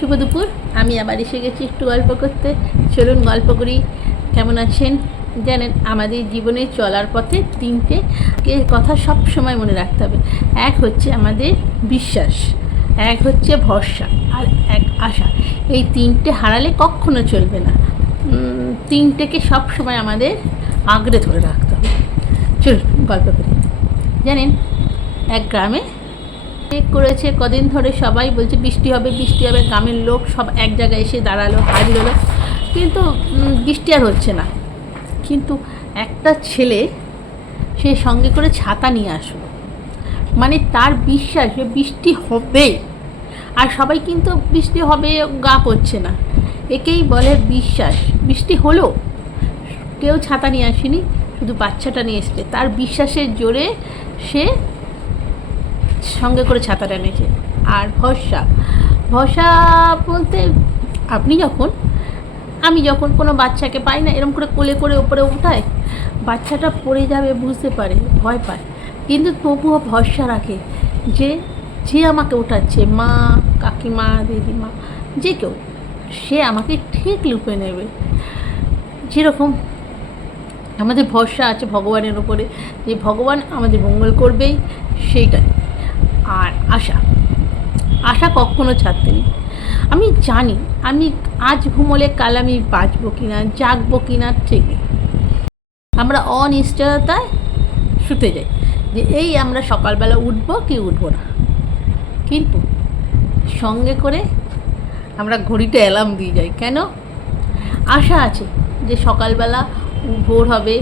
শুভ দুপুর। আমি আবার এসে গেছি একটু গল্প করতে। চলুন গল্প করি। কেমন আছেন? জানেন, আমাদের জীবনে চলার পথে তিনটে কথা সব সময় মনে রাখতে হবে। এক হচ্ছে আমাদের বিশ্বাস, এক হচ্ছে ভরসা, আর এক আশা। এই তিনটে হারালে কখনো চলবে না। তিনটেকে সব সময় আমাদের আঁকড়ে ধরে রাখতে হবে। চলুন গল্প করি। জানেন, এক গ্রামে করেছে কদিন ধরে সবাই বলছে বৃষ্টি হবে বৃষ্টি হবে, গ্রামের লোক সব এক জায়গায় এসে দাঁড়ালো, হাজির হলো, কিন্তু বৃষ্টি আর হচ্ছে না। কিন্তু একটা ছেলে সে সঙ্গে করে ছাতা নিয়ে আসলো, মানে তার বিশ্বাস যে বৃষ্টি হবে। আর সবাই কিন্তু বৃষ্টি হবে গা করছে না, একেই বলে বিশ্বাস। বৃষ্টি হলো, কেউ ছাতা নিয়ে আসেনি, শুধু বাচ্চাটা নিয়ে এসছে। তার বিশ্বাসের জোরে সে সঙ্গে করে ছাতাটা এনেছে। আর ভরসা, ভরসা বলতে আমি যখন কোনো বাচ্চাকে পাই না, এরকম করে কোলে করে ওপরে উঠায়, বাচ্চাটা পড়ে যাবে বুঝতে পারে, ভয় পায়, কিন্তু তবুও ভরসা রাখে যে আমাকে উঠাচ্ছে, মা, কাকিমা, দিদিমা, যে কেউ, সে আমাকে ঠিক লুপে নেবে। যেরকম আমাদের ভরসা আছে ভগবানের উপরে, যে ভগবান আমাদের মঙ্গল করবেই, সেইটাই। আর আশা কখনো ছাড়তে নেই। আমি জানি আমি আজ ঘুমোলে কাল আমি বাঁচবো কিনা, জাগবো কিনা, ঠিক নেই। আমরা অনিশ্চয়তায় শুতে যাই যে এই আমরা সকালবেলা উঠবো কি উঠবো না, কিন্তু সঙ্গে করে আমরা ঘড়িটা অ্যালার্ম দিয়ে যাই। কেন? আশা আছে যে সকালবেলা ভোর হবে,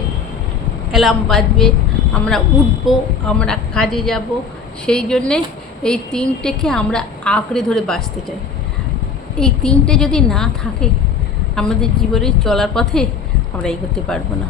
অ্যালার্ম বাজবে, আমরা উঠবো, আমরা কাজে যাব। সেই জন্যে এই তিনটেকে আমরা আঁকড়ে ধরে বাঁচতে চাই। এই তিনটে যদি না থাকে, আমাদের জীবনে চলার পথে আমরা এগোতে পারবো না।